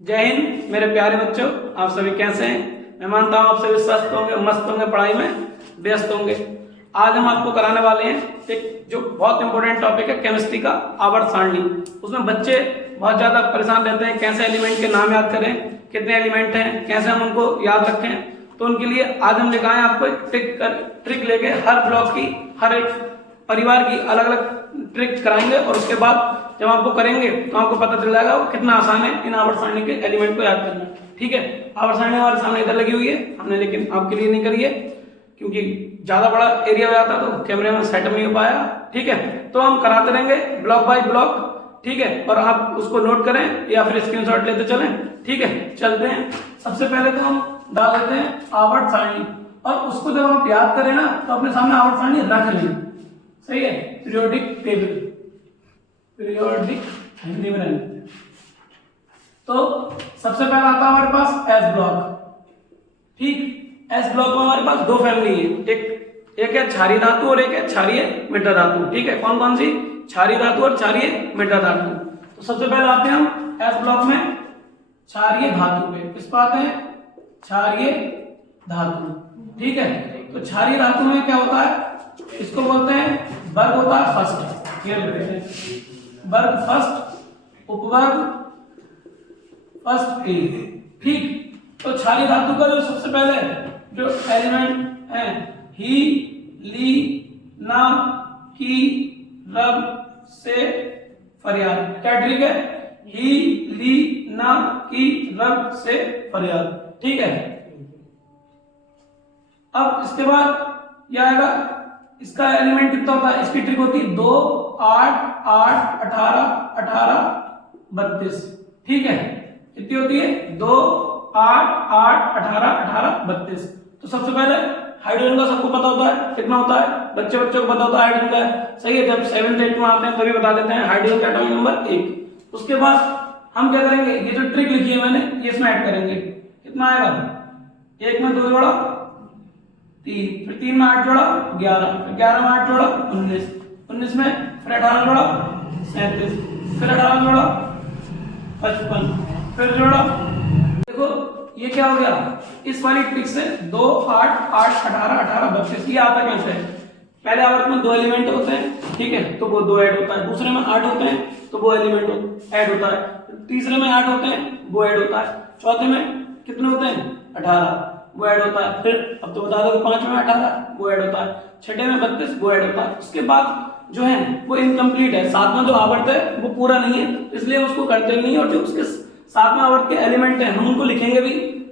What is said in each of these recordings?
जय हिंद मेरे प्यारे बच्चों, आप सभी कैसे हैं। मैं मानता हूँ आप सभी स्वस्थ होंगे, मस्त होंगे, पढ़ाई में व्यस्त होंगे। आज हम आपको कराने वाले हैं एक जो बहुत इंपॉर्टेंट टॉपिक है केमिस्ट्री का, आवर्त सारणी। उसमें बच्चे बहुत ज्यादा परेशान रहते हैं, कैसे एलिमेंट के नाम याद करें, कितने एलिमेंट हैं, कैसे हम उनको याद रखें। तो उनके लिए आज हम लेकर आए आपको एक ट्रिक लेके हर ब्लॉक की, हर एक परिवार की अलग अलग ट्रिक कराएंगे और उसके बाद जब आपको करेंगे तो आपको पता चल जाएगा वो कितना आसान है इन आवर्त सारणी के एलिमेंट को याद करना। ठीक है, आवर्त सारणी हमारे सामने इधर लगी हुई है, हमने लेकिन आपके लिए नहीं करी है क्योंकि ज्यादा बड़ा एरिया हो जाता तो कैमरे में सेटअप नहीं हो पाया। ठीक है, तो हम कराते रहेंगे ब्लॉक बाय ब्लॉक। ठीक है, और आप उसको नोट करें या फिर स्क्रीनशॉट लेते चलें। ठीक है, चलते हैं। सबसे पहले तो हम डाल देते हैं आवर्त सारणी, और उसको जब हम याद करें ना तो अपने सामने आवर्त सारणी रख लें। सही है, पीरियोडिक टेबल, पीरियोडिक हिंदी में रहने। तो सबसे पहला आता है हमारे पास एस ब्लॉक। ठीक, एस ब्लॉक में हमारे पास दो फैमिली है, एक है क्षारीय धातु और एक है क्षारीय मृदा धातु। ठीक है, कौन कौन सी? क्षारीय धातु और क्षारीय मृदा धातु। तो सबसे पहले आते हैं हम एस ब्लॉक में क्षारीय धातु पे। किस पर आते हैं? क्षारीय धातु। ठीक है, तो क्षारीय धातु में क्या होता है? इसको बोलते हैं वर्ग होता है फर्स्ट। ये लिखते हैं वर्ग फर्स्ट, उपवर्ग फर्स्ट ए। ठीक, तो क्षारीय धातु का जो सबसे पहले जो एलिमेंट है ही, ली, ना, की, रब, से, फरियाद। क्या ट्रिक है? ही, ली, ना, की, रब, से, फरियाद। ठीक है, अब इसके बाद यह आएगा, इसका एलिमेंट कितना होता है? इसकी ट्रिक होती है 2, 8, 8, 18, 18, 32। ठीक है, कितनी होती है? 2, 8, 8, 18, 18, 32। तो सबसे पहले हाइड्रोजन का सबको पता होता है कितना होता है, बच्चों को पता होता है हाइड्रोजन का। सही है, जब 7th 8th में आते हैं तभी बता देते हैं हाइड्रोजन का एटॉमिक नंबर 1। उसके बाद हम क्या करेंगे, ये जो ट्रिक लिखी है मैंने ये इसमें ऐड करेंगे। कितना आएगा? 1 में 2 जोड़ा 3, फिर 3 में 8 जोड़ा 11, फिर 11 में 8 जोड़ा 19, 19 में फिर 18 जोड़ा 37, फिर 18 जोड़ा 55, फिर जोड़ा। देखो ये क्या हो गया, इस वाली ट्रिक से 2, 8, 8, 18, 18, 32। ये आता कैसे है? पहले आवर्त में 2 एलिमेंट होते हैं, ठीक है, तो वो 2 ऐड होता है। दूसरे में 8 होते हैं तो वो एलिमेंट ऐड होता है। तीसरे में 8 होते हैं वो ऐड होता है। चौथे में कितने होते हैं? 18, वो ऐड होता है। फिर अब तो बता दो, 5 में 18 वो ऐड होता है, 6 में 32 वो ऐड होता है। उसके बाद जो है वो इनकम्प्लीट है, 7वां जो आवर्त है वो पूरा नहीं है, इसलिए उसको करते नहीं। और जो उसके 7वें आवर्त के एलिमेंट है हम उनको लिखेंगे भी,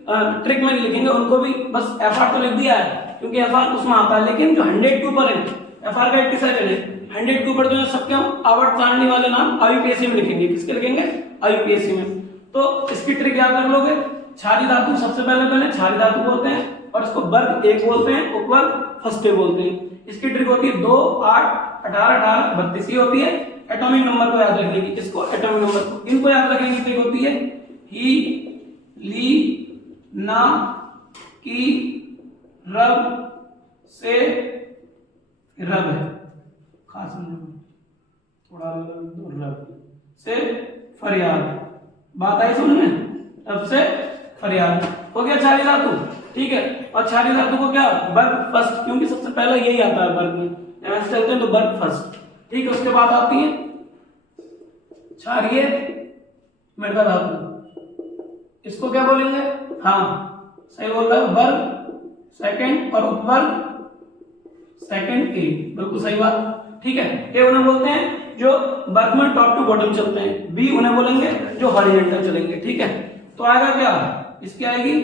ट्रिक में नहीं लिखेंगे उनको भी, बस FR तो लिख दिया है क्योंकि FR उसमें आता है। लेकिन जो 100 के ऊपर है, FR का 87 है, 100 के ऊपर जो है सबके हम आवर्त सारणी वाले नाम IUPAC में लिखेंगे। किसके लिखेंगे? IUPAC में। तो इसकी ट्रिक याद कर लोगे। क्षारीय धातु सबसे पहले क्षारीय धातु बोलते हैं और इसको वर्ग 1 बोलते हैं, उपवर्ग फर्स्ट ए बोलते हैं। इसकी ट्रिक होती है 2, 8, 18, 18, 32। ये होती है एटॉमिक नंबर को याद रखने की। किसको? एटॉमिक नंबर को। इनको याद रखने की ट्रिक होती है ही, ली, ना, की, रब, से, रब है खास थोड़ा रब से, फरियाद। बात आई समझ में? रब से फरियाद हो गया क्षारीय धातु। ठीक है, और क्षारीय धातु को क्या वर्ग फर्स्ट, क्योंकि सबसे पहले यही आता है वर्ग में, ऐसे चलते हैं तो वर्ग फर्स्ट। ठीक है, उसके बाद आती है क्षारीय मृदा धातु। इसको क्या बोलेंगे? हाँ सही बोल रहा है, वर्ग सेकंड और उपवर्ग सेकंड ए। बिल्कुल सही बात। ठीक है, ए उन्हें बोलते हैं जो वर्ग में टॉप टू बॉटम चलते हैं, बी उन्हें बोलेंगे जो हॉरिजॉन्टल चलेंगे। ठीक है, तो आएगा क्या? इसकी आएगी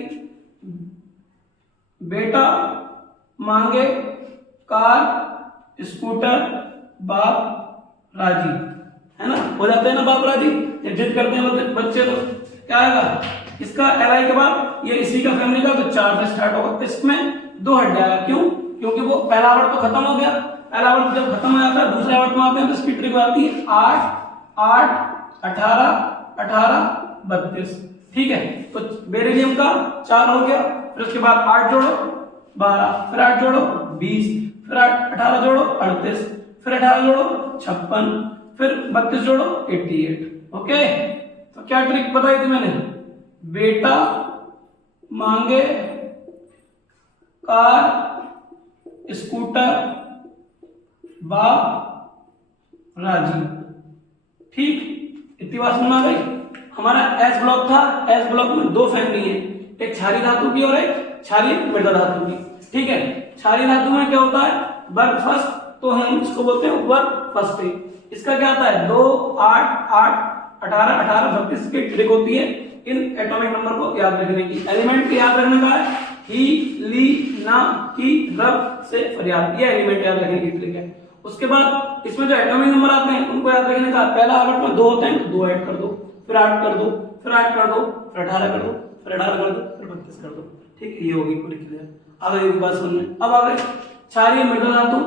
बेटा मांगे कार, स्कूटर, बाप राजी। है ना, हो जाते हैं ना बाप राजी, जिद करते हैं बच्चे तो क्या आएगा? इसका LI के बाद ये इसी का फैमिली का तो 4 से स्टार्ट होगा। इसमें 2 हट जाएगा। क्यों? क्योंकि वो पहला आवर्त तो खत्म हो गया। पहला आवर्त जब खत्म हो जाता है दूसरे आवर्त में आते हैं तो इसकी ट्रिक आती है 8, 8, 18, 18, 32। ठीक है, तो बेरिलियम का 4 हो गया। फिर उसके बाद 8 जोड़ो 12, फिर 8 जोड़ो 20, फिर 18 जोड़ो 38, फिर 18 जोड़ो 56, फिर 32 जोड़ो 88। ओके, तो क्या ट्रिक बताई थी मैंने? बेटा मांगे कार स्कूटर बाप राजी। ठीक, इतनी बात समझ आ गई। हमारा एस ब्लॉक था, एस ब्लॉक में दो फैमिली है, एक क्षारीय धातु की और एक क्षारीय मृदा धातु की। ठीक है, क्षारीय धातु में क्या होता है, वर्ग फर्स्ट, तो हम इसको बोलते हैं वर्ग फर्स्ट। इसका क्या आता है 2 8 8 18 18 32 की ट्रिक होती है इन एटॉमिक नंबर को याद रखने की। एलिमेंट को याद रखने का है ही ली ना की रब से फरियाद, ये एलिमेंट याद रखने की ट्रिक है। उसके बाद इसमें जो एटॉमिक नंबर आते हैं उनको याद रखने का, पहला आवर्त में 2 होते हैं तो 2 ऐड कर दो, फिर 8 कर दो, फिर 8 कर दो, फिर 18 कर दो, फिर 18 कर दो, फिर 32 कर दो। ठीक है, ये होगी पूरी क्लियर। अब एक बात सुन लें, अब आ गए क्षारीय मृदा धातु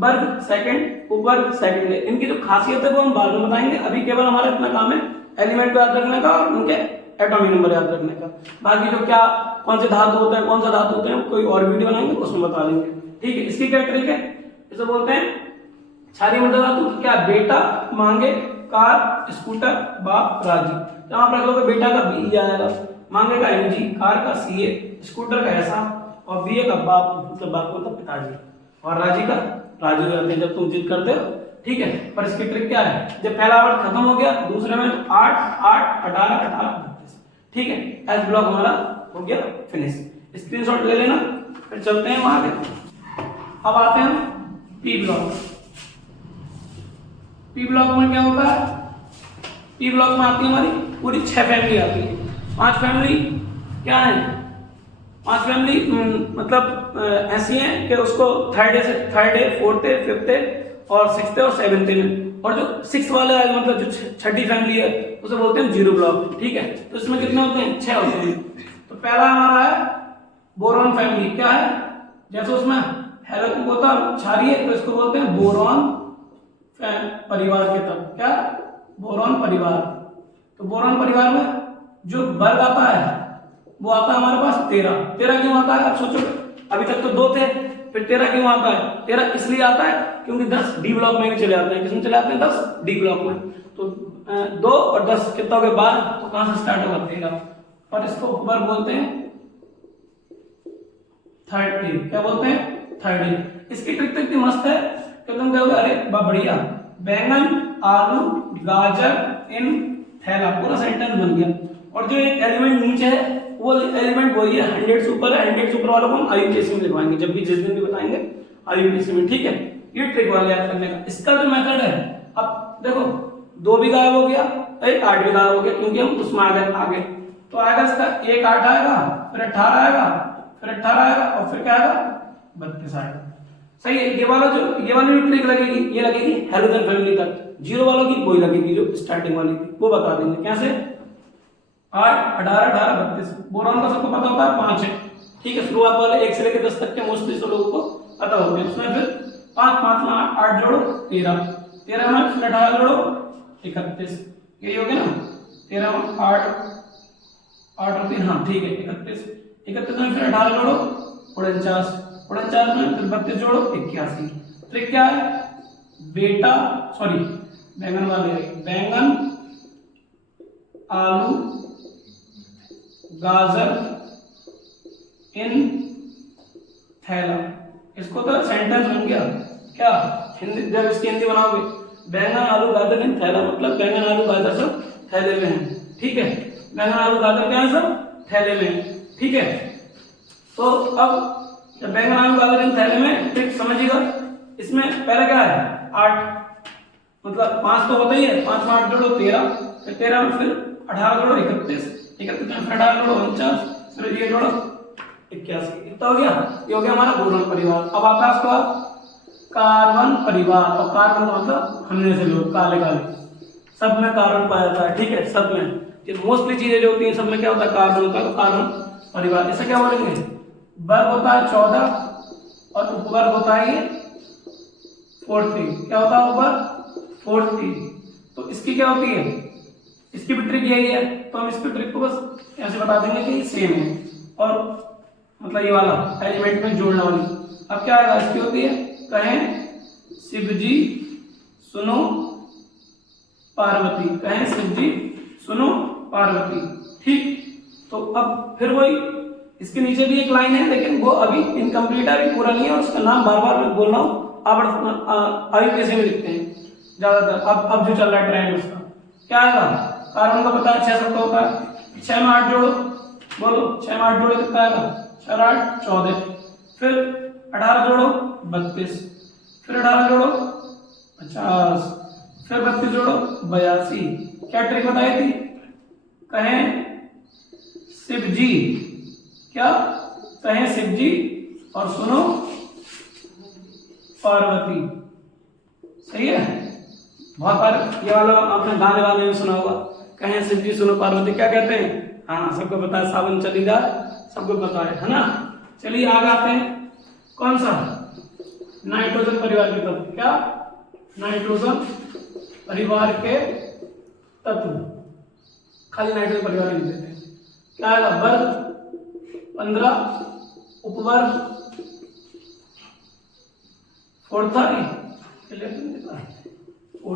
वर्ग सेकंड, उपवर्ग सेकंड है। इनकी जो खासियत है वो हम बाद में बताएंगे, अभी केवल हमारा इतना काम है एलिमेंट को याद रखने का और उनके एटॉमिक नंबर याद रखने का। बाकी जो क्या कौन से धातु होते हैं, कौन सा धातु होते हैं, कोई और वीडियो बनाएंगे उसमें बता देंगे। ठीक है, इसकी क्या ट्रिक है, इसे बोलते हैं क्षारीय मृदा धातु क्या, बेटा मांगे कार स्कूटर बाप राजी। तो आप रख लोगे बेटा का बी आएगा, मांगे का एमजी, कार का सीए, स्कूटर का ऐसा और बीए का बाप, मतलब बाप को मतलब पिताजी, और राजी का राजू हो जाते हैं जब तुम जिद करते हो। ठीक है, पर इसकी ट्रिक क्या है, जब पहला वर्ड खत्म हो गया दूसरे में 8 8 18 18 32। ठीक है, एस ब्लॉक हमारा हो गया फिनिश, स्क्रीनशॉट ले लेना, फिर चलते हैं वहां आगे। अब आते हैं पी ब्लॉक। पी ब्लॉक में क्या होता है, पी ब्लॉक में आती है हमारी पूरी 6 फैमिली आती है। 5 फैमिली क्या है, 5 फैमिली मतलब ऐसी हैं कि उसको third day, fourth day, fifth day और सिक्स्थ डे और सेवेंथ डे में, और जो 6 वाले मतलब जो छठी फैमिली है उसे बोलते हैं जीरो ब्लॉक। ठीक है, तो इसमें कितने होते हैं, 6 होते हैं। तो पहला हमारा है बोरॉन फैमिली, क्या है, जैसे उसमें हेलो होता क्षारीय तो इसको बोलते हैं बोरॉन परिवार के तत्व, क्या बोरॉन परिवार। तो बोरॉन परिवार में जो वर्ग आता है वो आता है हमारे पास 13। 13 क्यों आता है, आप सोचो, अभी तक तो 2 थे, फिर 13 क्यों आता है, 13 इसलिए आता है क्योंकि 10 डी ब्लॉक में भी चले आते हैं। किसमें चले आते हैं, 10 डी ब्लॉक में। तो 2 और 10 कितना हो गया 12, तो कहां से स्टार्ट होगा 13, और इसको ऊपर बोलते हैं थर्ड डे, क्या बोलते हैं थर्ड डे। इसकी ट्रिक तो इतनी मस्त है कि तुम कहोगे अरे बढ़िया, बैंगन आलू गाजर इन थैला, पूरा सेंटेंस बन गया। और जो एक एलिमेंट नीचे है वो एलिमेंट वही है, 100 से ऊपर है, 100 से ऊपर वालों को हम आईयूपीएसी में लिखवाएंगे जब भी, जिस दिन भी बताएंगे आईयूपीएसी में। ठीक है, ये ट्रिक वाले याद करने का। इसका जो मेथड है, अब देखो 2 भी गायब हो गया, एक 8 भी गायब हो गया क्योंकि हम उसमें आगे तो आएगा इसका एक 8 आएगा, फिर 18 आएगा, फिर 18 आएगा और फिर क्या आएगा 32 आएगा। सही है, ये वाली भी ट्रिक लगेगी, ये लगेगी हेलोजन फैमिली तक। जीरो वालों की कोई लगेगी जो स्टार्टिंग वाली थी, वो बता देंगे कैसे। 8 18 18 32, बोरॉन का सबको पता होता है 5 है। ठीक है, शुरुआत वाले 1 से लेकर 10 तक के मोस्टली सब लोगों को पता होते हैं। उसमें फिर 5 5 में 8 जोड़ो 13, 13 में फिर 18 जोड़ो 31, यही हो गया ना। 13 में 8 8 और 3, हाँ ठीक है 31, 31 में फिर 18 जोड़ो 49, 49 में फिर 32 जोड़ो 81। ट्रिक क्या है, बेटा सॉरी बैंगन वाले, बैंगन आलू गाजर इन थैला, इसको तो सेंटेंस बन गया। क्या हिंदी, जब इसकी हिंदी बनाओगे, बैंगन आलू गाजर इन थैला, मतलब बैंगन आलू गाजर सब थैले में है। ठीक है, बैंगन आलू गाजर क्या है, सब थैले में है। ठीक है, तो अब जब बैंगन आलू गाजर इन थैले में, ट्रिक समझिएगा। इसमें पहला क्या है 8, मतलब 5 तो होता ही है, 5 में 8 जोड़ो 13, फिर 13 में फिर 18 जोड़ो 31, 31 में फिर 18 जोड़ो 49, फिर ये जोड़ो 81, इतना हो गया। ये हो गया हमारा बोरॉन परिवार। अब आता है उसका कार्बन परिवार, और कार्बन मतलब हमने से लोग काले काले, सब में कार्बन पाया जाता है। ठीक है, सब में मोस्टली चीजें जो होती हैं सब में क्या होता है कार्बन होता है। तो कार्बन परिवार, इसे क्या बोलेंगे, वर्ग होता है 14 और उपवर्ग होता है ये 40। क्या होता है ऊपर 40, तो इसकी क्या होती है, इसकी भी ट्रिक यही है। तो हम इसकी ट्रिक को बस ऐसे बता देंगे कि ये सेम है, और मतलब ये वाला एलिमेंट में जोड़ने वाली। अब क्या आएगा, इसकी होती है कहें शिवजी सुनो पार्वती, कहें शिवजी सुनो पार्वती। ठीक, तो अब फिर वही इसके नीचे भी एक लाइन है, लेकिन वो अभी इनकम्प्लीट है, अभी पूरा नहीं है, उसका नाम बार बार मैं बोल रहा हूँ। आईपीसी में लिखते हैं ज्यादातर। अब जो चल रहा है ट्रेंड उसका क्या आएगा, कार्बन का पता है 6 सबका होता है, 6 में 8 जोड़ो, बोलो 6 में 8 जोड़ो कितना आएगा, 4 8 14, फिर 18 जोड़ो 32, फिर 18 जोड़ो 50, फिर 32 जोड़ो 82। क्या ट्रिक बताई थी, कहें शिव जी, क्या कहें शिव जी और सुनो पार्वती। सही है, बहुत बार ये वाला आपने गाने वाले में सुना होगा, कहें शिव जी सुनो पार्वती, क्या कहते हैं, हाँ सबको पता है, सावन चली जा, सबको पता है ना। चलिए आगे आते हैं, कौन सा, नाइट्रोजन परिवार के तत्व, क्या नाइट्रोजन परिवार के तत्व, खाली नाइट्रोजन परिवार लिख देते हैं। क्या आएगा, वर्ग 15, उपवर्ग 4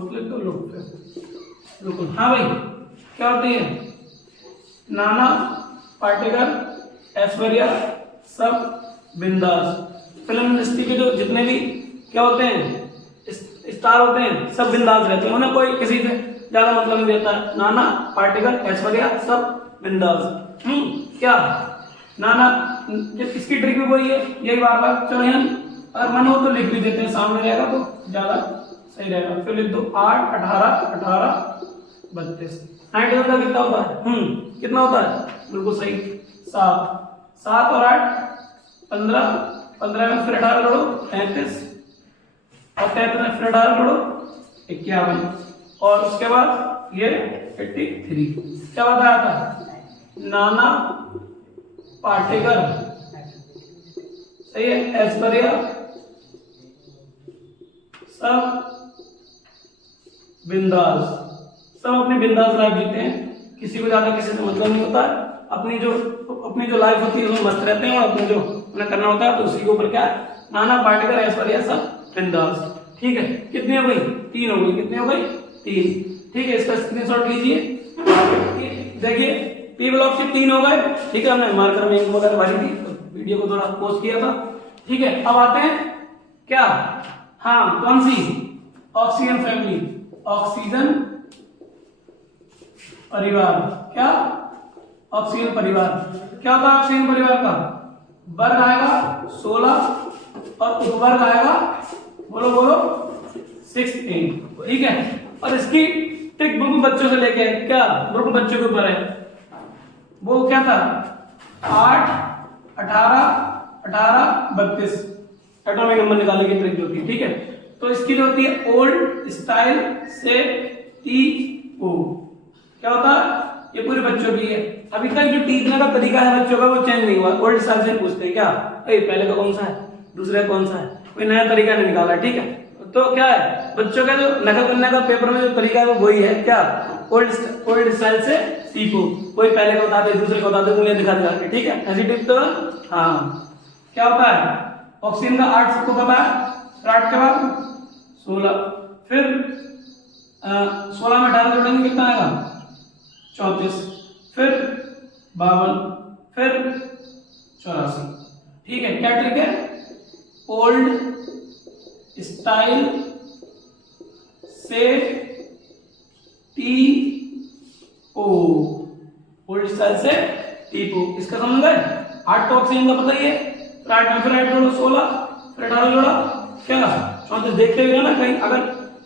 लिख दो लोग, बिल्कुल हाँ भाई। क्या होती है, नाना, पाटेकर, ऐश्वर्या, सब बिंदास। फिल्म इंडस्ट्री के जो जितने भी क्या होते हैं स्टार होते हैं, सब बिंदास रहते हैं, उन्हें कोई किसी से ज्यादा मतलब नहीं देता है। नाना, पाटेकर, ऐश्वर्या, सब बिंदास। क्या नाना, इसकी ट्रिक भी वही है, यही बार बार। चलो यहाँ अगर मन हो तो लिख भी देते हैं, सामने रहेगा तो ज्यादा सही रहेगा। फिर लिख दो 8 18 18 32। नाइट्रोजन का कितना होता है, कितना होता है, बिल्कुल सही 7 7 और 8 15 15 में फिर 18 जोड़ो 33 और 33 में फिर 18 जोड़ो 51 और उसके बाद ये 83। क्या बताया था, नाना, पाटेकर, सही है, ऐश्वर्या, सब बिंदास, सब अपने बिंदास लाइफ जीते हैं, किसी को ज्यादा किसी से मतलब नहीं होता है, अपनी जो लाइफ होती है उसमें मस्त रहते हैं, और अपने जो उन्हें करना होता है तो उसी के ऊपर क्या है, नाना, पाटेकर, ऐश्वर्या, सब बिंदास। ठीक है, कितनी हो गई, 3 हो गई, कितनी हो गई, 3। ठीक है, इसका स्क्रीनशॉट लीजिए, देखिए पी ब्लॉक से 3 हो गए। ठीक है, हमने मार्कर में इंक वगैरह भरी थी, तो वीडियो को थोड़ा पोस्ट किया था। ठीक है, अब आते हैं क्या, हाँ कौन सी, ऑक्सीजन फैमिली, ऑक्सीजन परिवार। क्या, ऑक्सीजन परिवार क्या होता है, ऑक्सीजन परिवार का वर्ग आएगा 16 और उपवर्ग आएगा, बोलो बोलो 16। ठीक है, और इसकी ट्रिक बिल्कुल बच्चों से लेके, क्या बिल्कुल बच्चों के ऊपर है, वो क्या था 8 18 18 32 एटॉमिक नंबर निकालने की ट्रिक होती है। ठीक है, तो इसकी जो होती है ओल्ड स्टाइल से TO, क्या होता है, ये पूरे बच्चों की है। अभी तक जो टीचने का तरीका है बच्चों का वो चेंज नहीं हुआ, ओल्ड स्टाइल से पूछते हैं, क्या पहले का कौन सा है, दूसरा कौन सा है, कोई नया तरीका नहीं निकाला। ठीक है, तो क्या है, बच्चों का जो नकल करने का पेपर में जो तरीका है वो वही है, क्या ओल्ड स्टाइल से TO, कोई पहले का बता दे, दूसरे को बता दे, उंगलियां दिखा दिखा के। ठीक है, ऐसी टिप तो हाँ। क्या होता है, ऑक्सीजन का 8 सबको पता है, फिर 8 के बाद 16, फिर 16 में 18 जोड़ेंगे कितना आएगा 34, फिर 52, फिर 84। ठीक है, क्या ट्रिक है, ओल्ड स्टाइल से TO, ओल्ड स्टाइल से TO, इसका समझ गए। 8 तो ऑक्सीजन का पता ही है, फिर 8 में फिर 8 जोड़ो 16, फिर 18 जोड़ा क्या 34। देखते हुए ना, कहीं अगर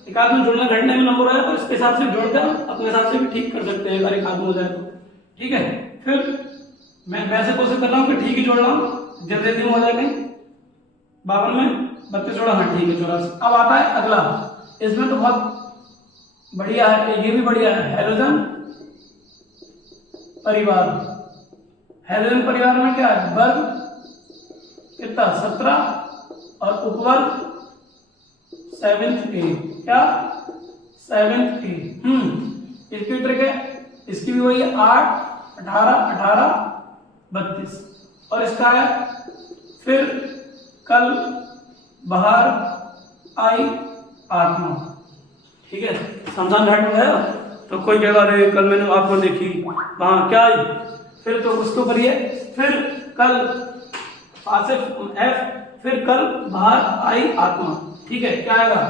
एक आध में जुड़ने घटने में नंबर आया तो इसके हिसाब से जोड़कर अपने हिसाब से भी ठीक कर सकते हैं, अगर एक आध में हो जाए तो। ठीक है, फिर मैं वैसे कोशिश कर रहा हूँ कि ठीक ही जोड़ रहा हूँ, जल्दी जल्दी में हो जाए कहीं। 52 में 32 जोड़ा, हाँ ठीक है 84। अब आता है अगला, इसमें तो बहुत बढ़िया है, ये भी बढ़िया है, हैलोजन परिवार। हैलोजन परिवार में क्या है, वर्ग कितना 17 और उपवर्ग 7A, क्या 7A। इसकी ट्रिक है, इसकी भी वही है 8 18 18 32 और इसका है फिर कल बाहर आई आत्मा। ठीक है, शमशान घाट में गया तो कोई कहेगा अरे कल मैंने आपको देखी, वहां क्या आई, फिर तो उसके ऊपर ये, फिर कल आसिफ एफ, फिर कल बाहर आई आत्मा। ठीक है, क्या आएगा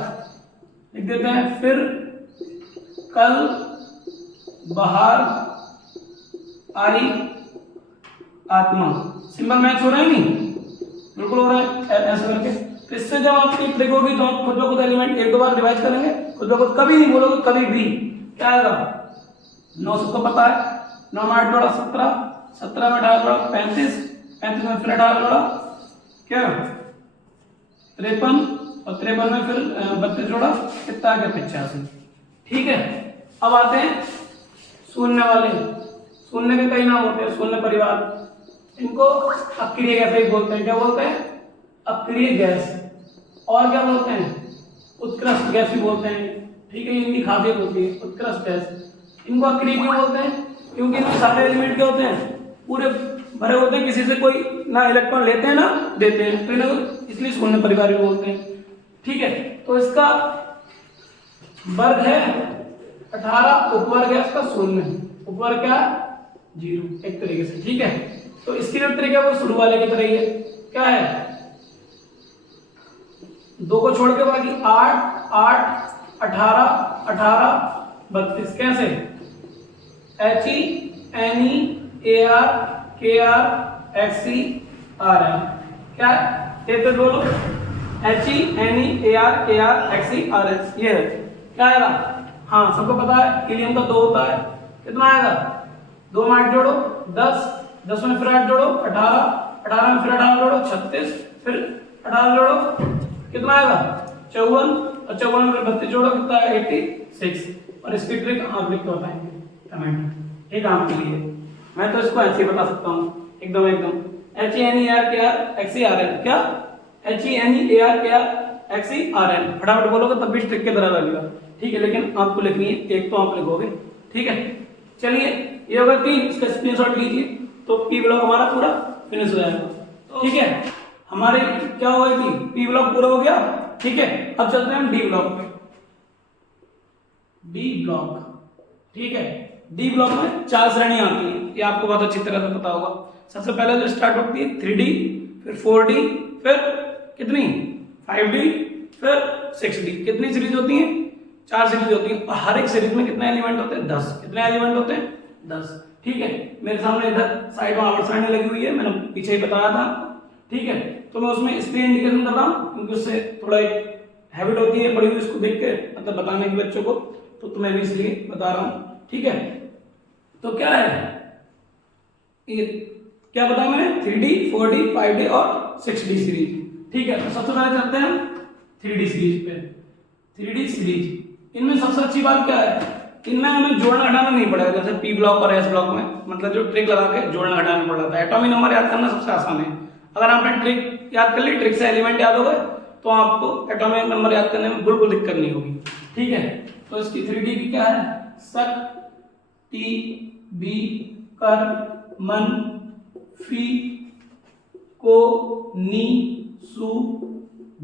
लिख देते हैं, फिर कल बाहर आई आत्मा। सिंपल मैच हो रहा है नहीं, बिल्कुल हो रहा है ऐसा करके। तो इससे जब आपकी ट्रिक होगी तो आप खुद ब खुद एलिमेंट एक दो बार रिवाइज करेंगे, खुद ब खुद कभी नहीं बोलोगे कभी भी। क्या आएगा 9 सबको पता है, 9 में 8 जोड़ा 17, 17 में 18 जोड़ा 35, 35 में फिर 18 जोड़ा क्या 53, और 53 में फिर 32 जोड़ा कितना आ गया 85। ठीक है, अब आते हैं शून्य वाले। शून्य के कई नाम होते हैं, शून्य परिवार, इनको अक्रिय गैस ही बोलते हैं। क्या बोलते हैं? अक्रिय गैस। और क्या बोलते हैं? उत्कृष्ट गैस भी बोलते हैं। ठीक है, इनकी खासियत होती है उत्कृष्ट गैस। इनको अक्रिय क्यों बोलते हैं? क्योंकि इनमें सारे एलिमेंट क्या होते हैं? पूरे भरे होते हैं, किसी से कोई ना इलेक्ट्रॉन लेते हैं ना देते हैं, तो इन्हें इसलिए शून्य परिवार भी बोलते हैं। ठीक है, तो इसका वर्ग है 18, उपवर्ग है इसका 0, उपवर्ग क्या 0 एक तरीके से। ठीक है, तो इसकी जो ट्रिक है वो शुरू वाले की तरह ही है। क्या है? 2 को छोड़ के बाकी 8, 8, 18, 18, 32। कैसे? HENEARKRXERN। क्या है? ये तो बोलो HENEARKRXERN, ये है। क्या आएगा? हाँ, सबको पता है हीलियम का 2 होता है। कितना आएगा? 2 में 8 जोड़ो 10, 10 में फिर 8 जोड़ो 18, 18 में फिर 18 जोड़ो 36, फिर 18 जोड़ो कितना आएगा 54, और 54 में फिर 32 जोड़ो कितना है 86। और इसकी ट्रिक आप लिख के बताएंगे कमेंट में, ये काम के लिए। मैं तो इसको ऐसे ही बता सकता हूँ एकदम HENEARKRXERN। क्या? HENEARKRXERN। फटाफट बोलोगे तब भी ट्रिक की तरह लगेगा। ठीक है, लेकिन आपको लिखनी है, एक तो आप लिखोगे। ठीक है, चलिए ये होगा 3, इसका स्क्रीनशॉट लीजिए तो पी ब्लॉक हमारा पूरा फिनिश हो जाएगा। ठीक है, हमारे क्या हो गई थी, पी ब्लॉक पूरा हो गया। ठीक है, अब चलते हैं हम डी ब्लॉक पे। डी ब्लॉक, ठीक है, डी ब्लॉक में 4 श्रेणियां आती हैं, ये आपको बहुत अच्छी तरह से पता होगा। सबसे पहले जो स्टार्ट होती है 3D, फिर 4D, फिर कितनी 5D, फिर 6D। कितनी सीरीज होती हैं? 4 सीरीज होती है, और हर एक सीरीज में कितने एलिमेंट होते हैं? 10। कितने एलिमेंट होते हैं? 10। ठीक है, मेरे सामने इधर साइड में आवर्त सारणी लगी हुई है, मैंने पीछे ही बताया था। ठीक है, तो मैं उसमें इसलिए इंडिकेशन कर रहा हूँ क्योंकि उससे थोड़ा एक हैबिट होती है बड़ी हुई इसको देख के, मतलब बताने की बच्चों को, तो तुम्हें भी इसलिए बता रहा हूँ। ठीक है, तो क्या है ये, क्या बताया मैंने? 3D, 4D, 5D और 6D सीरीज। ठीक है, तो सबसे पहले चलते हैं 3D सीरीज पे। 3D सीरीज, इनमें सबसे अच्छी बात क्या है, इनमें हमें जोड़ना घटाना नहीं पड़ेगा, जैसे पी ब्लॉक और एस ब्लॉक में मतलब जो ट्रिक लगा के जोड़ना घटाना पड़ जाता है। एटॉमिक नंबर याद करना सबसे आसान है। अगर आपने ट्रिक याद कर ली, ट्रिक से एलिमेंट याद हो गए, तो आपको एटॉमिक नंबर याद करने में बिल्कुल दिक्कत नहीं होगी। ठीक है, तो इसकी 3D की क्या है? सक, टी, बी, कर, मन, फी, को, नी, सु,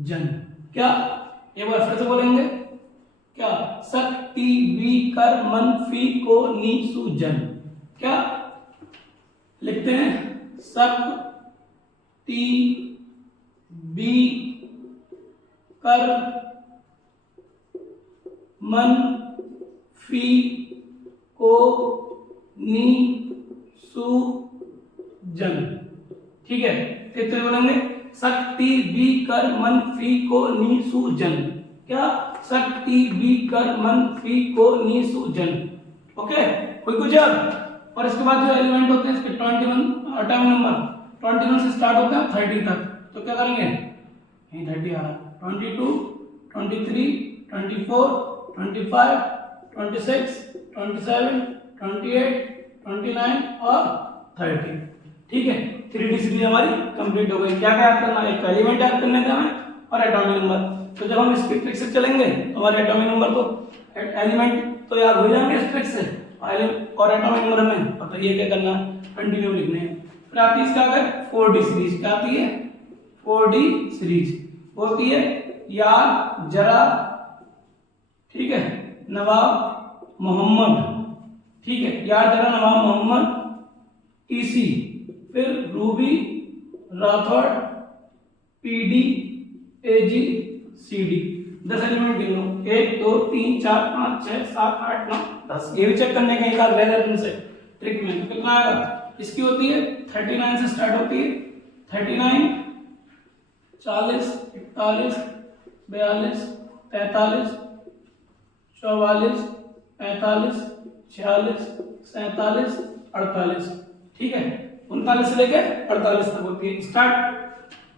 जन। क्या? एक बार फिर से बोलेंगे, क्या? सक, टी, बी, कर, मन, फी, को, नी, सु, जन। क्या लिखते हैं? सक, टी, बी, कर, मन, फी, को, नी, सु, जन। ठीक है, तो बोलेंगे शक्ति बी कर मन फी को नी सु जन। क्या? शक्ति बी कर मन फी को नी सु जन। ओके, कोई गुजर। और इसके बाद जो एलिमेंट होते हैं इसके 21 एटॉमिक नंबर 21 से स्टार्ट होते हैं 30 तक। तो क्या करेंगे? यही 30 आ रहा है। 22, 23, 24, 25, 26, 27, 28, 29 और 30। ठीक है, 3D सीरीज हमारी कंप्लीट हो गई। क्या क्या याद करना है? एक एलिमेंट याद करने का हमें और एटॉमिक नंबर। तो जब हम इस ट्रिक से चलेंगे हमारे एटॉमिक नंबर तो एलिमेंट तो याद हो जाएंगे इस ट्रिक से, और एटॉमिक नंबर हमें पता ही है क्या करना है, कंटिन्यू लिखने हैं। फिर आती है इसका अगर 4D सीरीज। क्या आती है? 4D सीरीज होती है यार जरा, ठीक है, नवाब मोहम्मद। ठीक है, यार जरा नवाब मोहम्मद, टीसी, फिर रूबी राठौड़ पीडी एजी सीडी। 10 एलिमेंट गिन लो, 1 2 3 4 5 6 7 8 9 10। ये भी चेक करने का एक आध रह जाए तुमसे ट्रिक में, तो कितना आएगा? इसकी होती है 39 से स्टार्ट होती है, 39 40 41 42 43 44 45 46 47 48। ठीक है, 39 से लेकर 48 तक होती है। स्टार्ट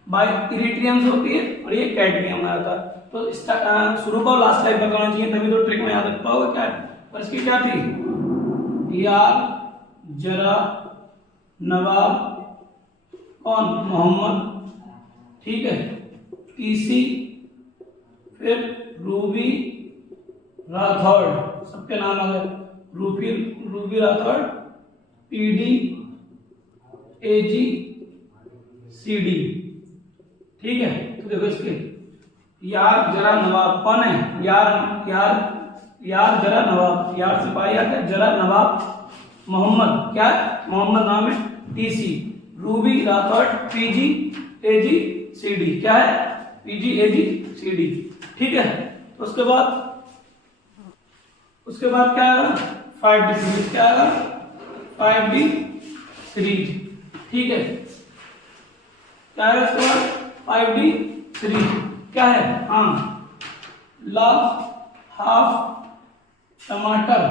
बाय इरिट्रियम से होती है और ये कैडमियम आता है। तो शुरू का लास्ट लाइफ बताना चाहिए, तभी तो ट्रिक में याद रख पाओगे क्या है। और इसकी क्या थी? यार जरा नवाब कौन? मोहम्मद। ठीक है, टीसी, फिर रूबी राठौड़, सबके नाम आ गए, रूबी राठौड़ पीडी एजी सीडी। ठीक है, तो देखो इसके यार जरा नवाब कौन है? यार जरा नवाब, यार से पाई आता है, जरा नवाब मोहम्मद, क्या है? मोहम्मद नाम है। टीसी रूबी राठौड़ पीजी एजी सीडी, क्या है? पीजी एजी सीडी। ठीक है, तो उसके बाद क्या आएगा? 5D series. क्या आएगा? 5D series. ठीक है, क्या है इसके बाद? 5D सीरीज क्या है? हाँ, ला हाफ टमाटर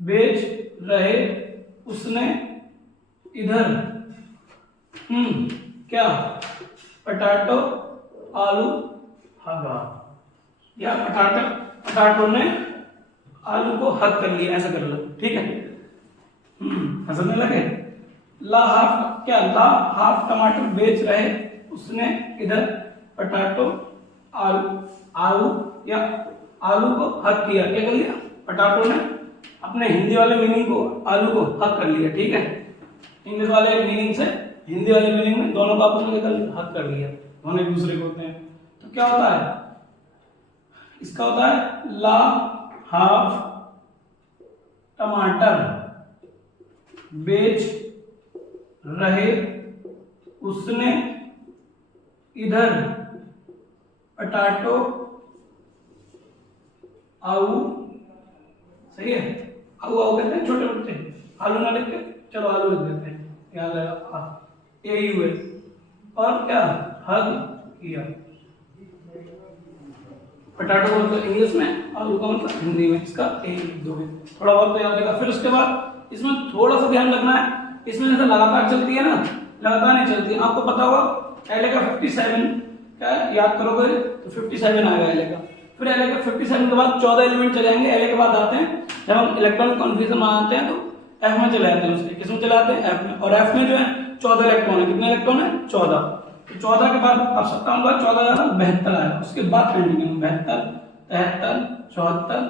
बेच रहे उसने इधर क्या? पटाटो आलू हगा, या पटाटो ने आलू को हग कर लिया, ऐसा कर लो। ठीक है, समझने लगे? ला हाफ टमाटर बेच रहे उसने इधर पटाटो आलू या आलू को हक किया। क्या कर लिया? पटाटो ने अपने हिंदी वाले मीनिंग को आलू को हक कर लिया। ठीक है, इंग्लिश वाले मीनिंग से हिंदी वाले मीनिंग में दोनों बातों को लेकर हक कर लिया, दोनों एक दूसरे को होते हैं। तो क्या होता है इसका? होता है ला हाफ टमाटर बेच रहे उसने इधर पटाटो आलू। सही है, आलू कहते हैं छोटे बच्चे, आलू ना लिख के चलो आलू लिख देते हैं, याद आएगा AUL। और क्या? हग किया। पटाटो को मतलब इंग्लिश में, आलू का मतलब हिंदी में, इसका A लिख दोगे, थोड़ा बहुत तो याद रहेगा। फिर उसके बाद इसमें थोड़ा सा ध्यान रखना है, इसमें जैसे लगातार चलती है ना, लगातार नहीं चलती है। आपको पता होगा LA का 57 क्या याद करोगे तो 57 आएगा LA का। फिर LA का 57 के बाद 14 एलिमेंट चले जाएंगे। LA के बाद आते हैं, जब हम इलेक्ट्रॉनिक कॉन्फ़िगरेशन बनाते हैं तो F में चले जाते हैं उसके। किसमें चले जाते हैं? F में। और F में जो है 14 इलेक्ट्रॉन है। कितने इलेक्ट्रॉन है? 14। तो 14 के बाद अब 57 के बाद 14 आएगा, 72 आएगा। उसके बाद कंटिन्यू 72 73 74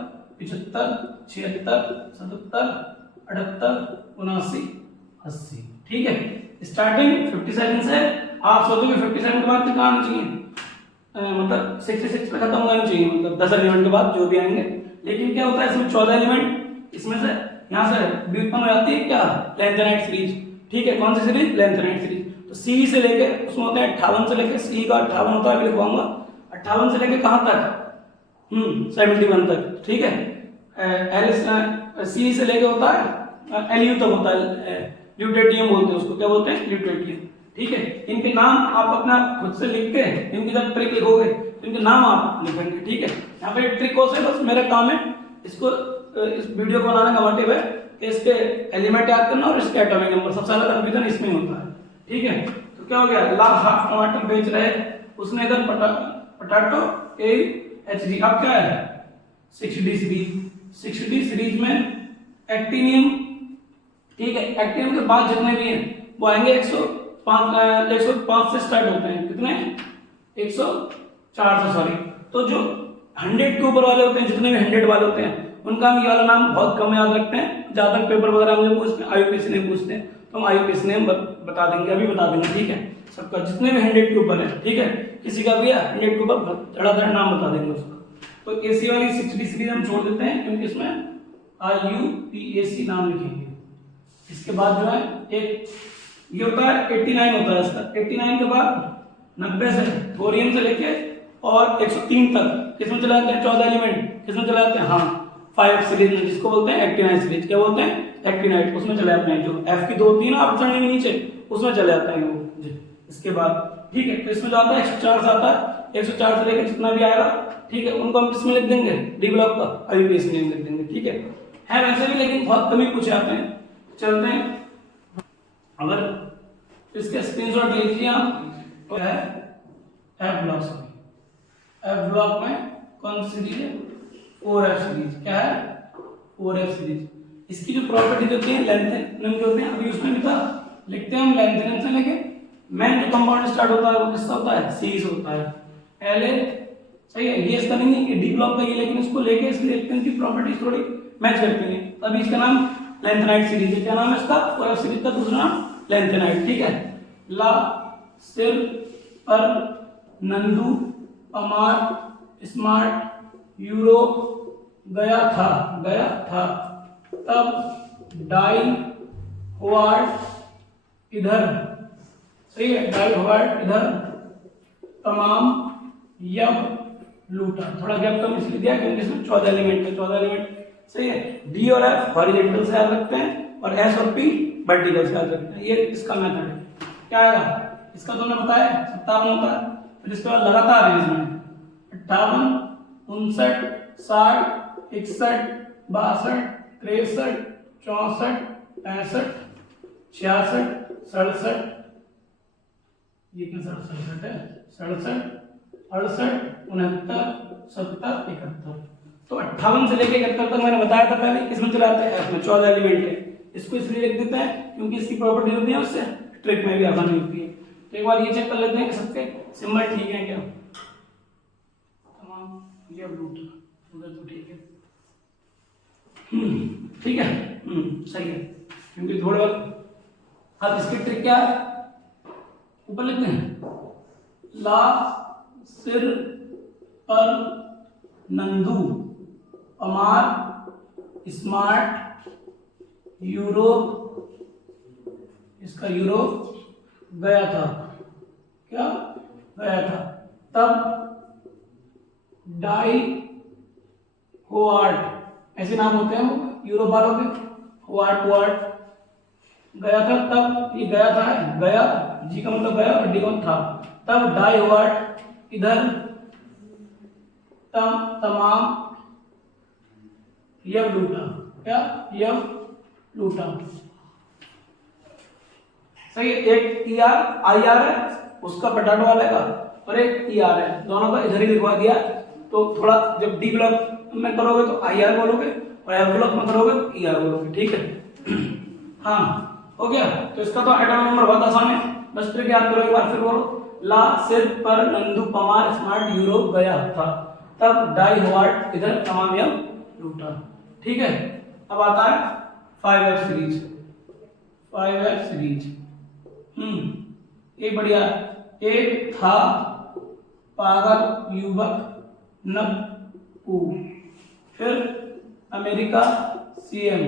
75 76 77 78 79 80। ठीक है, स्टार्टिंग 57 से आप सोचोगे 57 के बाद कितना आना चाहिए, मतलब 66 पे खत्म होना चाहिए, मतलब 10 एलिमेंट के बाद जो भी आएंगे। लेकिन क्या होता है इसमें 14 एलिमेंट, इसमें से यहाँ से व्युत्पन्न हो जाती है क्या? Lanthanide series. ठीक है, कौन सी सीरीज? Lanthanide series. तो सी से लेके उसमें होते हैं 58 से लेके, सी का 58 होता है, लिखवाऊंगा 58 से लेके कहाँ तक? 71 तक। ठीक है, एल सी से लेके होता है LU तक होता है, ल्यूटेटियम बोलते हैं उसको। क्या बोलते हैं? ल्यूटेटियम। ठीक है, इनके नाम आप अपना खुद से लिख के, इनकी जब ट्रिक लिखोगे तो इनके नाम आप लिखेंगे। ठीक है, यहाँ पे ट्रिक हो से बस मेरा काम है इसको, इस वीडियो को बनाने का मोटिव है कि इसके एलिमेंट याद करना और इसके एटॉमिक नंबर। सबसे ज्यादा कंफ्यूजन इसमें होता है। ठीक है, तो क्या हो गया? ला हाफ टमाटर बेच रहे उसने इधर पटाटो AHG। अब क्या है? 6D series. 6D सीरीज में एक्टिनियम। ठीक है, एक्टिनियम के बाद जितने भी हैं वो आएंगे 105 से स्टार्ट होते हैं। कितने? 104 से, सॉरी। तो जो 100 के ऊपर वाले होते हैं, जितने भी 100 वाले होते हैं, उनका हम ये वाला नाम बहुत कम याद रखते हैं। ज्यादा पेपर वगैरह मुझे पूछते हैं, IUPAC नेम पूछते हैं, तो हम IUPAC नेम बता देंगे, अभी बता देंगे। ठीक है, सबका जितने भी 100 के ऊपर है। ठीक है, किसी का भी 100 के ऊपर धड़ाधड़ नाम बता देंगे उसका। तो AC वाली 6D सीरीज हम छोड़ देते हैं, क्योंकि इसमें IUPAC नाम लिखेंगे। इसके बाद जो है एक ये होता है 89 होता है इसका। 89 के बाद 90 से थोरियम से लेके और 103 तक किसमें चले जाते हैं? 14 एलिमेंट किसमें चले जाते हैं? हाँ 5 सीरीज में, जिसको बोलते हैं एक्टिनाइट सीरीज। क्या बोलते हैं? एक्टिनाइट। उसमें चले जाते हैं जो F की 2 होती है ना ऑप्शन के नीचे, उसमें चले जाते हैं वो जी। इसके बाद ठीक है, तो इसमें जो आता है 104 से आता है, 104 से लेकर जितना भी आएगा ठीक है उनको हम किसमें लिख देंगे? डी ब्लॉक का IUPAC में लिख देंगे। ठीक है वैसे भी, लेकिन बहुत कम ही पूछे आते हैं। चलते हैं, अगर इसके स्क्रीनशॉट ले लीजिए आप, तो है F ब्लॉक में। F ब्लॉक में कौन सी सीरीज है? 4F series. क्या है? 4F series. इसकी जो प्रॉपर्टी होती है लेंथेनम के होते हैं, अभी उसमें भी था, लिखते हैं हम लेंथेनम से लेके मेन जो कंपाउंड स्टार्ट होता है वो किसका होता है? C से होता है। La सही है, ये इसका नहीं है, ये डी ब्लॉक का ये, लेकिन इसको लेके इसलिए लिखते हैं कि प्रॉपर्टीज थोड़ी मैच करती हैं, तभी इसका नाम लेंथेनाइट सीरीज है। क्या नाम है इसका? 4F सीरीज का दूसरा नाम लेंथेनाइट। ठीक है, ला, सिर, पर, नंदू, अमार, स्मार्ट, यूरोप, गया था, तब डाई, होवार्ड, इधर, सही है, डाई, होवार्ड, इधर, तमाम, यब, लूटा। थोड़ा गैप कम इसलिए दिया क्योंकि इसमें 14 एलिमेंट है, 14 एलिमेंट सही है। डी और एफ हॉरिजॉन्टल से याद रखते हैं और एस और पी वर्टिकल से याद रखते हैं। ये इसका मेथड है। क्या आएगा? इसका तो मैंने बताया 57 होता है, फिर इसके बाद लगातार है इसमें 58, 59, 60, 61, 62, 63, 64, 65, 66, 67, ये क्या 67 है, 67, 68, 69, 70, 71। तो 58 से लेके 71 तक मैंने बताया था पहले, किसमें चले आते हैं? F में। 14 एलिमेंट है, इसको इसलिए लिख देते हैं क्योंकि इसकी प्रॉपर्टी होती है उससे ट्रिक में भी आसानी होती है। तो एक बार ये चेक कर लेते हैं कि सबके सिंबल ठीक है क्या? तमाम, ये ब्लूट उधर तो ठीक है, ठीक है, सही है, क्योंकि थोड़े वक्त। अब इसकी ट्रिक क्या है? ऊपर लिखते हैं, ला, सिर, पर, नंदू, अमार, स्मार्ट, यूरोप, इसका यूरोप, गया था, क्या गया था, तब डाई, होवार्ड, ऐसे नाम होते हैं वो यूरोप वालों के, होवार्ड, गया था, तब ये गया था है, गया, जी का मतलब गया और डी का मतलब था, तब डाई, होवार्ड, इधर, तमाम, यब, लूटा। क्या? यब, लूटा। सही है। एक IR है, उसका पोटैटो वाले का, और एक ER है, दोनों का इधर ही लिखवा दिया। तो थोड़ा जब डी ब्लॉक में करोगे तो IR बोलोगे और F ब्लॉक में करोगे तो ER बोलोगे। ठीक है, हाँ हो गया। तो इसका तो एटॉमिक नंबर बहुत आसान है, बस ट्रिक याद करो एक बार, फिर बोलो, ला, सिर, पर, नंदू, पमार, स्मार्ट, यूरोप, गया था, तब डाई, होवार्ड, इधर, तमाम, यब, लूटा। ठीक है, अब आता है 5F सीरीज। 5F सीरीज, एक बढ़िया, एक था पागल युवक नब्बू, फिर अमेरिका CM,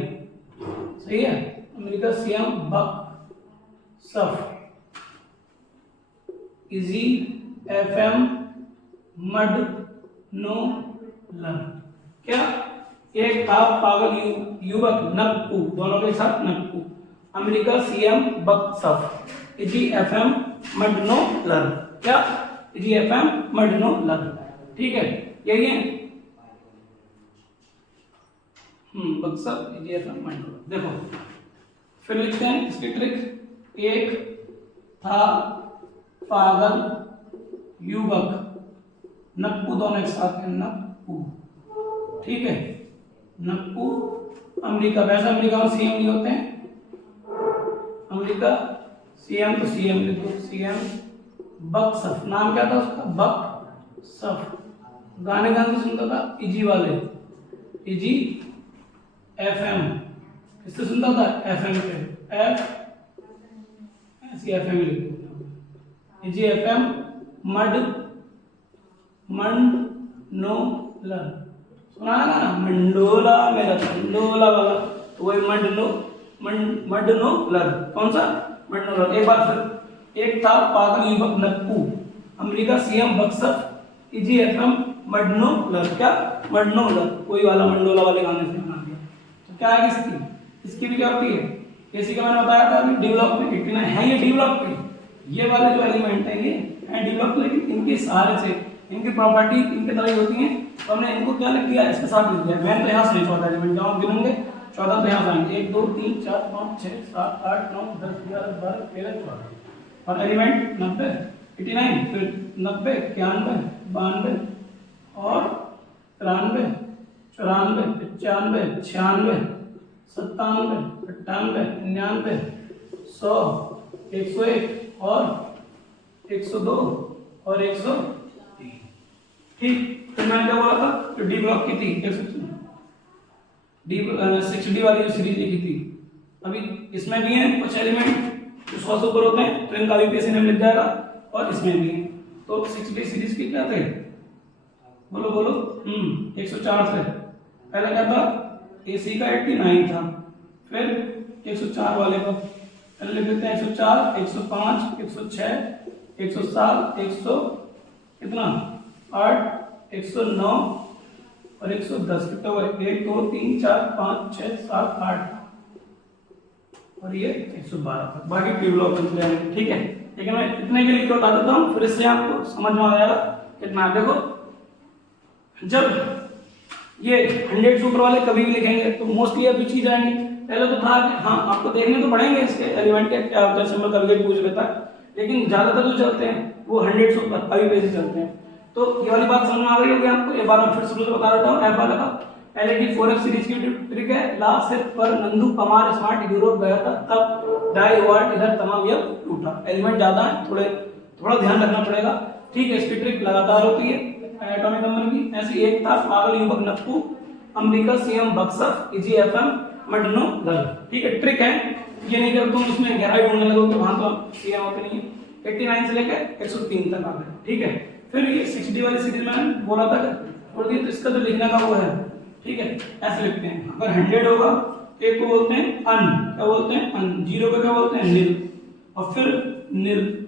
सही है, अमेरिका CM बक सफ, इजी FM मड नो लन। क्या? एक था पागल युवक नब्बू, दोनों के साथ नब्बू, अमेरिका CM बक सफ, इजी FM मड नो लन। क्या? इजी FM मड नो लन। ठीक है, यही है, बक्सर, इजी FM मड नो। देखो फिर लिखते हैं इसकी ट्रिक। एक था पागल युवक नप्पू, दोनों एक साथ में नप्पू, ठीक है, नप्पू, अमेरिका, वैसे अमेरिका में CM नहीं होते हैं, अमेरिका CM तो CM लिख दो, CM बक्सफ, नाम क्या था उसका? बक्सफ। गाने गाने से सुनता था इजी वाले, इजी FM, किससे सुनता था? FM पे, ऐसी FM लिख दो, इजी FM मड नो लन। सुना ना, मंडोला मेरा मंडोला वाला, तो वही मंडलो मडनोलर। कौन सा? मडनोलर। एक बार फिर, एक था पागल युवक नक्कू, America CM Buxar easy FM मडनोलर। क्या? मडनोलर, कोई वाला मंडोला वाले गाने से बना दिया। तो क्या है इसकी भी क्या होती है? एसी का मैंने बताया था डी ब्लॉक में कितना है, ये डी ब्लॉक पे ये वाले जो एलिमेंट है ये है डी ब्लॉक, लेकिन इनके सहारे से इनकी प्रॉपर्टी इनके तरह ही होती है, तो हमने इनको क्या लिख दिया? इसके साथ लिख दिया। मैं तो यहाँ से 14 एलिमेंट जब हम गिनेंगे 14 तो यहाँ से आएंगे 1 2 3 4 5 6 7 8 9 10 11 12 13 14 और एलिमेंट 90 89, फिर 90 91 92 और 93 94 95 96 97 98 99 100 101 और 102 और 103। ठीक, तो मैंने क्या बोला था? तो डी ब्लॉक की थी 6D वाली जो सीरीज लिखी थी। अभी इसमें भी है कुछ एलिमेंट जो 100 से ऊपर होते हैं, तो इनका भी पेज नेम लिख जाएगा, और इसमें भी है। तो 6D सीरीज के क्या थे? बोलो बोलो। 104 से पहले क्या था? AC का 89 था, फिर 104 वाले को पहले लिख देते हैं 104 105 106 107 100 कितना 8 109 और 110 कितना हुआ? 1 2 3 4 5 6 7 8 और ये 112 तक। बाकी टी ब्लॉक बनते हैं। ठीक है, लेकिन मैं इतने के लिए बता देता हूँ, फिर इससे आपको समझ में आ जाएगा कितना। देखो, जब ये 100 से ऊपर वाले कभी भी लिखेंगे तो मोस्टली अब चीज आएंगी। पहले तो था कि हाँ आपको देखने तो पड़ेंगे इसके एलिमेंट के क्या होता है, सिंबल कभी पूछ लेता है, लेकिन ज्यादातर जो चलते हैं वो 100 से ऊपर अभी पे चलते हैं। तो ये वाली बात समझ में आ गई होगी आपको। एक बार मैं फिर से बता देता हूँ। एफ वाला का पहले की 4F सीरीज की ट्रिक है। लास्ट से पर नंदू पमार स्मार्ट यूरोप गया था, तब डाई वार्ड इधर तमाम ये टूटा। एलिमेंट ज्यादा है, थोड़ा ध्यान रखना पड़ेगा। ठीक है, इसकी ट्रिक लगातार होती है एटॉमिक नंबर की। ऐसे एक था पागल युवक नक्कू, America CM Buxar easy FM मडनोलर। ठीक है, ट्रिक है, ये नहीं कर तुम इसमें गहराई ढूंढने लगोगे, वहां तो सीएम होते नहीं है। 89 से लेकर 103 तक आ गए। ठीक है, फिर ये 6D वाली सीरीज में बोला था छोड़ दिया, तो इसका जो लिखने का वो है, ठीक है, ऐसे लिखते हैं। अगर 100 होगा एक को बोलते हैं अन, क्या बोलते हैं? अन। 0 को क्या बोलते हैं? निल, और फिर निल।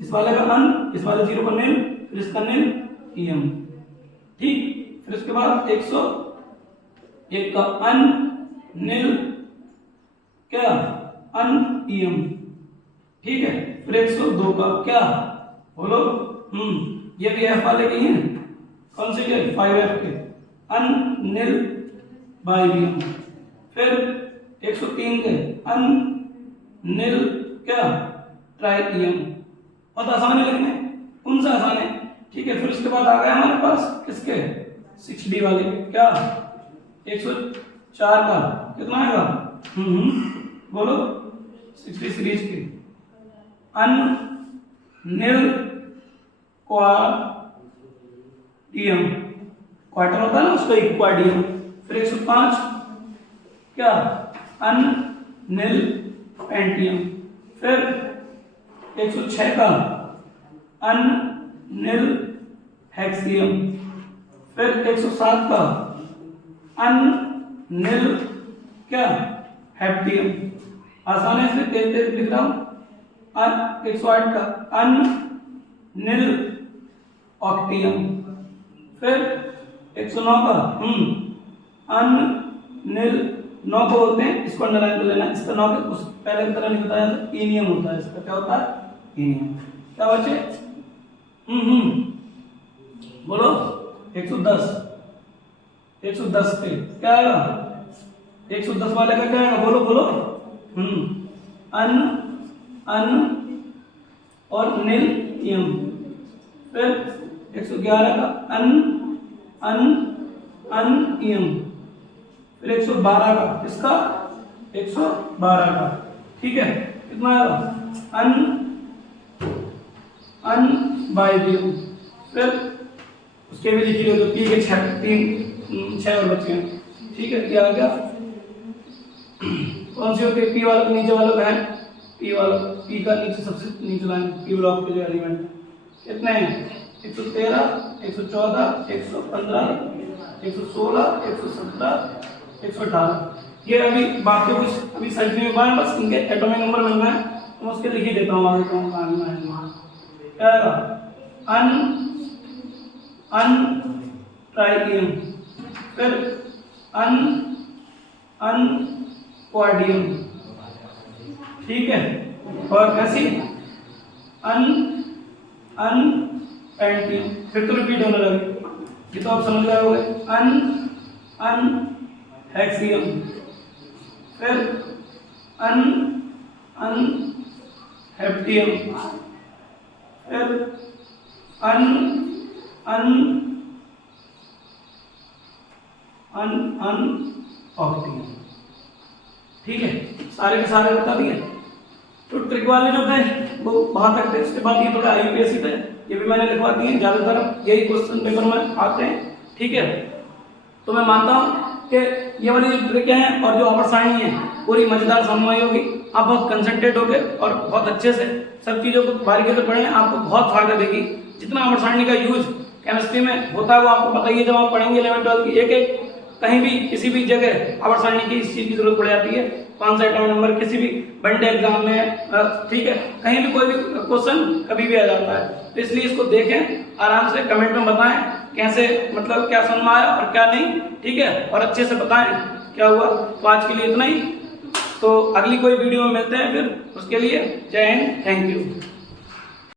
इस वाले का अन, इस वाले 0 का निल, फिर इसका निल एम। ठीक, फिर इसके बाद 101 का अन निल क्या? अन एम। ठीक है, फिर 102 का क्या? बोलो। ये भी एफ वाले की है। कौन से के? 5F के अन निल बाई एम। फिर 103 के अन निल क्या? ट्राई एम। बहुत आसान है लिखने, कौन सा आसान है? ठीक है, फिर उसके बाद आ गया हमारे पास किसके? 6D वाले के क्या? 104 का कितना आएगा? बोलो। 6D सीरीज के अन निल क्वाडियम, क्वार्टर होता है ना उसका इक्वाडियम। फिर 105 क्या? अन निल पेंटियम। फिर 106 का अन निल हेक्सियम। फिर 107 का अन निल क्या? हेप्टियम। आसान है, फिर तेज तेज लिख रहा हूं। 108 का अन निल ऑक्टियम। फिर 109 का अन निल, 9 को बोलते हैं, इसको अंडरलाइन कर लेना, इसका 9 के उस पहले की तरह नहीं बताया, इनियम होता है इसका। क्या होता है? इनियम। क्या बचे? बोलो। 110 पे क्या आएगा? 110 वाले का क्या आएगा? बोलो बोलो। अन और निल एम। फिर 111 का अन एम। फिर 112 का इसका 112 का। ठीक है, कितना आएगा? अन बाई एम। फिर उसके भी लिखिए, तो पी के 6 और बचे हैं। ठीक है, क्या आ गया? कौन सी होती है? पी वाला के नीचे वाला का है, पी वाला, पी का नीचे सबसे नीचे लाइन, पी ब्लॉक के जो एलिमेंट कितने हैं? 113 114 115 116 117 118। ये अभी बाकी कुछ अभी सेंचुरी में पाए, बस इनके एटॉमिक नंबर मिल रहे हैं, तो मैं उसके लिख ही देता हूँ आगे कौन क्या आएगा, अन ट्राइटियम, फिर अन क्वाडियम, ठीक है, और ऐसी अन पेंटियम, फिर तो रिपीट होने लगे, ये तो आप समझ गए होंगे, अन हेक्सियम, फिर अन हेप्टियम, फिर अन ऑक्टियम, ठीक है, सारे के सारे बता दिए। तो ट्रिक वाले जो थे वो वहां तक थे, उसके बाद ये थोड़ा आईयूपीएससी थे, ये भी मैंने लिखवा दिए, ज्यादातर यही क्वेश्चन पेपर में आते हैं, ठीक है। तो मैं मानता हूँ कि ये वाली जो ट्रिक है और जो अपर सारणी है पूरी मजेदार समझ आई होगी, आप बहुत कंसंट्रेट होगे और बहुत अच्छे से सब चीज़ों को बारीकी से पढ़ें, आपको बहुत फायदा देगी। जितना अपर सारणी का यूज केमिस्ट्री में होता है वो आपको पता ही है, जब आप पढ़ेंगे 11-12 की एक कहीं भी किसी भी जगह अपर सारणी की इस चीज़ की जरूरत पड़ जाती है, 5 एटॉमिक नंबर किसी भी वनडे एग्जाम में, ठीक है, कहीं भी कोई भी क्वेश्चन कभी भी आ जाता है, तो इसलिए इसको देखें, आराम से कमेंट में बताएं कैसे, मतलब क्या समझ में आया और क्या नहीं, ठीक है, और अच्छे से बताएं क्या हुआ। तो आज के लिए इतना ही, तो अगली कोई वीडियो में मिलते हैं फिर, उसके लिए जय हिंद, थैंक यू।